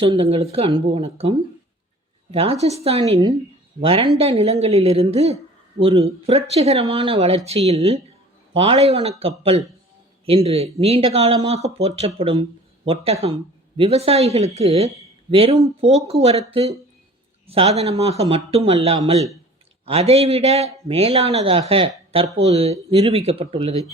சொந்தங்களுக்கு அன்பு வணக்கம். ராஜஸ்தானின் வறண்ட நிலங்களிலிருந்து ஒரு புரட்சிகரமான வளர்ச்சியில் பாலைவனக் கப்பல் என்று நீண்ட காலமாக போற்றப்படும் ஒட்டகம் விவசாயிகளுக்கு வெறும் போக்குவரத்து சாதனமாக மட்டுமல்லாமல் அதைவிட மேலானதாக தற்போது நிரூபிக்கப்பட்டுள்ளது.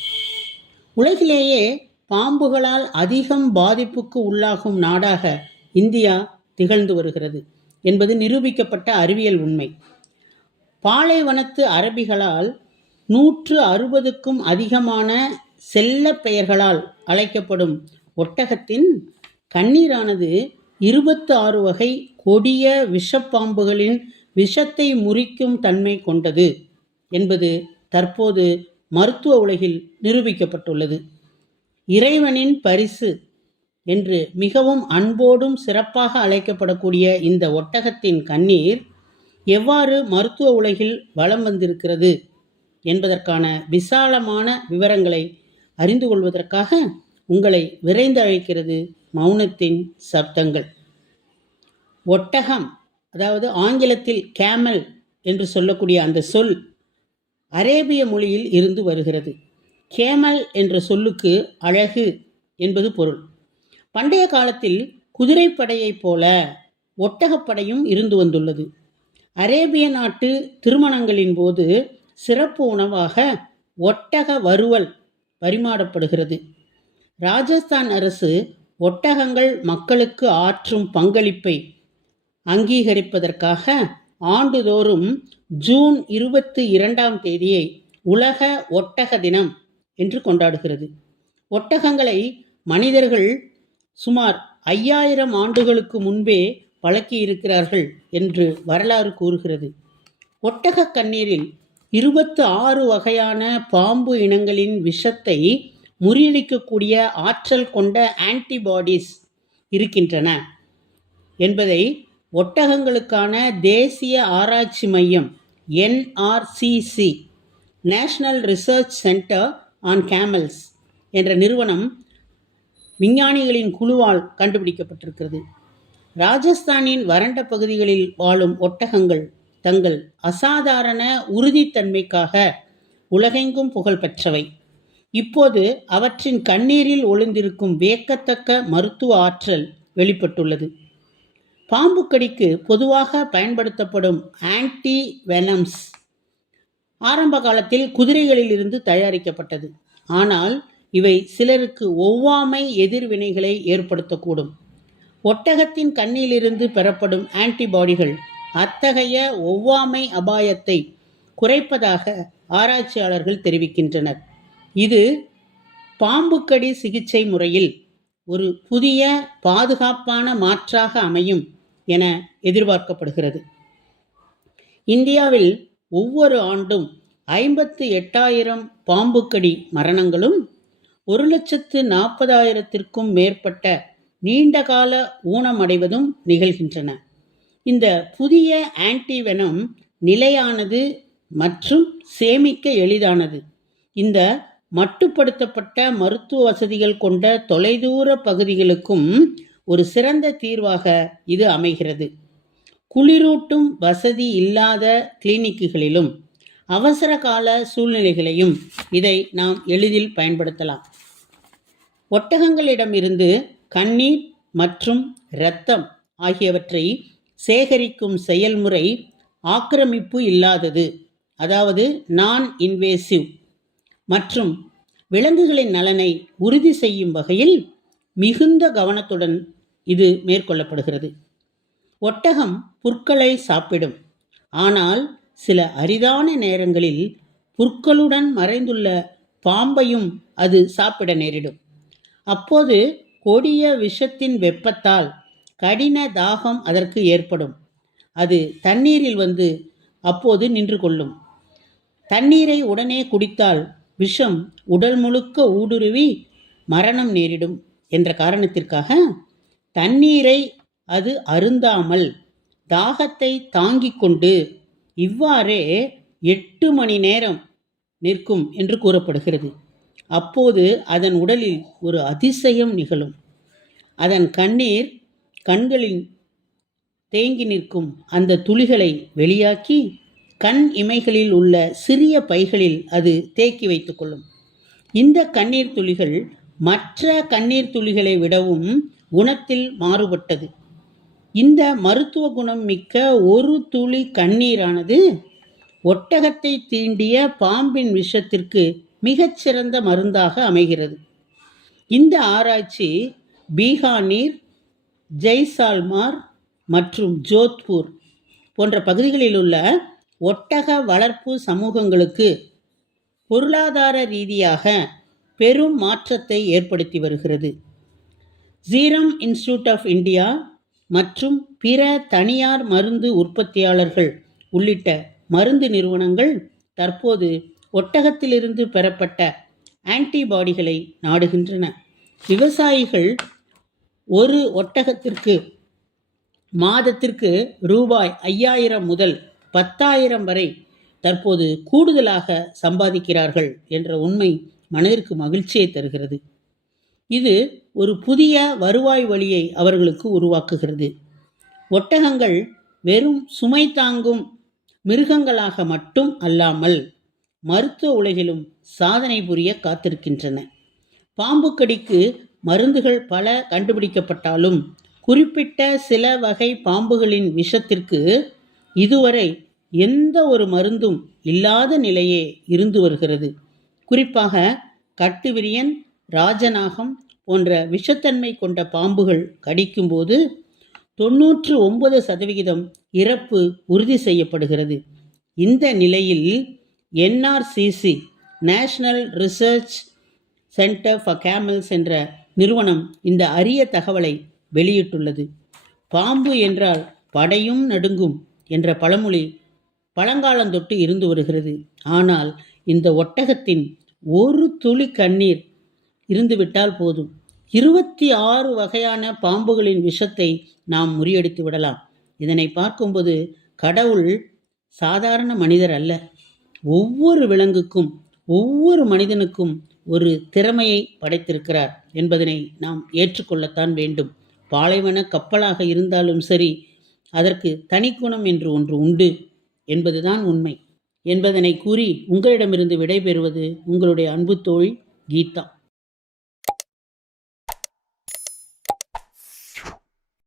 உலகிலேயே பாம்புகளால் அதிகம் பாதிப்புக்கு உள்ளாகும் நாடாக இந்தியா திகழ்ந்து வருகிறது என்பது நிரூபிக்கப்பட்ட அறிவியல் உண்மை. பாலைவனத்து அரபிகளால் நூற்று அறுபதுக்கும் அதிகமான செல்ல பெயர்களால் அழைக்கப்படும் ஒட்டகத்தின் கண்ணீரானது இருபத்து ஆறு வகை கொடிய விஷப்பாம்புகளின் விஷத்தை முறிக்கும் தன்மை கொண்டது என்பது தற்போது மருத்துவ உலகில் நிரூபிக்கப்பட்டுள்ளது. இறைவனின் பரிசு என்று மிகவும் அன்போடும் சிறப்பாக அழைக்கப்படக்கூடிய இந்த ஒட்டகத்தின் கண்ணீர் எவ்வாறு மருத்துவ உலகில் வலம் வந்திருக்கிறது என்பதற்கான விசாலமான விவரங்களை அறிந்து கொள்வதற்காக உங்களை விரைந்து அழைக்கிறது மௌனத்தின் சப்தங்கள். ஒட்டகம் அதாவது ஆங்கிலத்தில் கேமல் என்று சொல்லக்கூடிய அந்த சொல் அரேபிய மொழியில் இருந்து வருகிறது. கேமல் என்ற சொல்லுக்கு அழகு என்பது பொருள். பண்டைய காலத்தில் குதிரைப்படையைப் போல ஒட்டகப்படையும் இருந்து வந்துள்ளது. அரேபிய நாட்டு திருமணங்களின் போது சிறப்பு உணவாக ஒட்டக வறுவல் பரிமாறப்படுகிறது. ராஜஸ்தான் அரசு ஒட்டகங்கள் மக்களுக்கு ஆற்றும் பங்களிப்பை அங்கீகரிப்பதற்காக ஆண்டுதோறும் ஜூன் இருபத்தி இரண்டாம் தேதியை உலக ஒட்டக தினம் என்று கொண்டாடுகிறது. ஒட்டகங்களை மனிதர்கள் சுமார் ஐயாயிரம் ஆண்டுகளுக்கு முன்பே பழக்கியிருக்கிறார்கள் என்று வரலாறு கூறுகிறது. ஒட்டக கண்ணீரில் இருபத்து ஆறு வகையான பாம்பு இனங்களின் விஷத்தை முறியடிக்கக்கூடிய ஆற்றல் கொண்ட ஆன்டிபாடிஸ் இருக்கின்றன என்பதை ஒட்டகங்களுக்கான தேசிய ஆராய்ச்சி மையம் NRCC national research centre on camels என்ற நிறுவனம் விஞ்ஞானிகளின் குழுவால் கண்டுபிடிக்கப்பட்டிருக்கிறது. ராஜஸ்தானின் வறண்ட பகுதிகளில் வாழும் ஒட்டகங்கள் தங்கள் அசாதாரண உறுதித்தன்மைக்காக உலகெங்கும் புகழ்பெற்றவை. இப்போது அவற்றின் கண்ணீரில் ஒளிந்திருக்கும் வியக்கத்தக்க மருத்துவ ஆற்றல் வெளிப்பட்டுள்ளது. பாம்பு கடிக்கு பொதுவாக பயன்படுத்தப்படும் ஆன்டி வெனம்ஸ் ஆரம்ப காலத்தில் குதிரைகளில் இருந்து தயாரிக்கப்பட்டது. ஆனால் இவை சிலருக்கு ஒவ்வாமை எதிர்வினைகளை ஏற்படுத்தக்கூடும். ஒட்டகத்தின் கண்ணிலிருந்து பெறப்படும் ஆன்டிபாடிகள் அத்தகைய ஒவ்வாமை அபாயத்தை குறைப்பதாக ஆராய்ச்சியாளர்கள் தெரிவிக்கின்றனர். இது பாம்புக்கடி சிகிச்சை முறையில் ஒரு புதிய பாதுகாப்பான மாற்றாக அமையும் என எதிர்பார்க்கப்படுகிறது. இந்தியாவில் ஒவ்வொரு ஆண்டும் ஐம்பத்து எட்டாயிரம் பாம்புக்கடி மரணங்களும் ஒரு லட்சத்து நாற்பதாயிரத்திற்கும் மேற்பட்ட நீண்டகால ஊனமடைவதும் நிகழ்கின்றன. இந்த புதிய ஆன்டிவெனம் நிலையானது மற்றும் சேமிக்க எளிதானது. இந்த மட்டுப்படுத்தப்பட்ட மருத்துவ வசதிகள் கொண்ட தொலைதூர பகுதிகளுக்கும் ஒரு சிறந்த தீர்வாக இது அமைகிறது. குளிரூட்டும் வசதி இல்லாத கிளினிக்குகளிலும் அவசர கால சூழ்நிலைகளையும் இதை நாம் எளிதில் பயன்படுத்தலாம். ஒட்டகங்களிடமிருந்து கண்ணீர் மற்றும் இரத்தம் ஆகியவற்றை சேகரிக்கும் செயல்முறை ஆக்கிரமிப்பு இல்லாதது. அதாவது நான் இன்வேசிவ் மற்றும் விலங்குகளின் நலனை உறுதி செய்யும் வகையில் மிகுந்த கவனத்துடன் இது மேற்கொள்ளப்படுகிறது. ஒட்டகம் புற்களை சாப்பிடும். ஆனால் சில அரிதான நேரங்களில் புற்களுடன் மறைந்துள்ள பாம்பையும் அது சாப்பிட நேரிடும். அப்போது கொடிய விஷத்தின் வெப்பத்தால் கடின தாகம் அதற்கு ஏற்படும். அது தண்ணீரில் வந்து அப்போது நின்று கொள்ளும். தண்ணீரை உடனே குடித்தால் விஷம் உடல் முழுக்க ஊடுருவி மரணம் நேரிடும் என்ற காரணத்திற்காக தண்ணீரை அது அருந்தாமல் தாகத்தை தாங்கிக் கொண்டு இவ்வாறே எட்டு மணி நேரம் நிற்கும் என்று கூறப்படுகிறது. அப்போது அதன் உடலில் ஒரு அதிசயம் நிகழும். அதன் கண்ணீர் கண்களில் தேங்கி நிற்கும் அந்த துளிகளை வெளியாக்கி கண் இமைகளில் உள்ள சிறிய பைகளில் அது தேக்கி வைத்துக்கொள்ளும் இந்த கண்ணீர் துளிகள் மற்ற கண்ணீர் துளிகளை விடவும் குணத்தில் மாறுபட்டது. இந்த மருத்துவ குணம் மிக்க ஒரு துளி கண்ணீரானது ஒட்டகத்தை தீண்டிய பாம்பின் விஷத்திற்கு மிகச்சிறந்த மருந்தாக அமைகிறது. இந்த ஆராய்ச்சி பீகானீர் ஜெய்சால்மார் மற்றும் ஜோத்பூர் போன்ற பகுதிகளில் உள்ள ஒட்டக வளர்ப்பு சமூகங்களுக்கு பொருளாதார ரீதியாக பெரும் மாற்றத்தை ஏற்படுத்தி வருகிறது. ஜீரம் இன்ஸ்டியூட் ஆஃப் இந்தியா மற்றும் பிற தனியார் மருந்து உற்பத்தியாளர்கள் உள்ளிட்ட மருந்து நிறுவனங்கள் தற்போது ஒட்டகத்திலிருந்து பெறப்பட்ட ஆன்டிபாடிகளை நாடுகின்றன. விவசாயிகள் ஒரு ஒட்டகத்திற்கு மாதத்திற்கு ரூபாய் ஐயாயிரம் முதல் பத்தாயிரம் வரை தற்போது கூடுதலாக சம்பாதிக்கிறார்கள் என்ற உண்மை மனதிற்கு மகிழ்ச்சியை தருகிறது. இது ஒரு புதிய வருவாய் வழியை அவர்களுக்கு உருவாக்குகிறது. ஒட்டகங்கள் வெறும் சுமை தாங்கும் மிருகங்களாக மட்டும் அல்லாமல் மருத்துவ உலகிலும் சாதனை புரிய காத்திருக்கின்றன. பாம்பு கடிக்கு மருந்துகள் பல கண்டுபிடிக்கப்பட்டாலும் குறிப்பிட்ட சில வகை பாம்புகளின் விஷத்திற்கு இதுவரை எந்த ஒரு மருந்தும் இல்லாத நிலையே இருந்து வருகிறது. குறிப்பாக கட்டுவிரியன் ராஜநாகம் போன்ற விஷத்தன்மை கொண்ட பாம்புகள் கடிக்கும்போது தொன்னூற்று ஒன்பது சதவிகிதம் இறப்பு உறுதி செய்யப்படுகிறது. இந்த நிலையில் NRCC national research centre for camels என்ற நிறுவனம் இந்த அரிய தகவலை வெளியிட்டுள்ளது. பாம்பு என்றால் படையும் நடுங்கும் என்ற பழமொழி பழங்காலந்தொட்டு இருந்து வருகிறது. ஆனால் இந்த ஒட்டகத்தின் ஒரு துளி கண்ணீர் இருந்துவிட்டால் போதும். இருபத்தி ஆறு வகையான பாம்புகளின் விஷத்தை நாம் முறியடித்து விடலாம். இதனை பார்க்கும்போது கடவுள் சாதாரண மனிதர் அல்ல. ஒவ்வொரு விலங்குக்கும் ஒவ்வொரு மனிதனுக்கும் ஒரு திறமையை படைத்திருக்கிறார் என்பதனை நாம் ஏற்றுக்கொள்ளத்தான் வேண்டும். பாலைவன கப்பலாக இருந்தாலும் சரி அதற்கு தனிக்குணம் என்று ஒன்று உண்டு என்பதுதான் உண்மை. என்பதனை கூறி உங்களிடமிருந்து விடைபெறுவது உங்களுடைய அன்பு தோழி கீதா.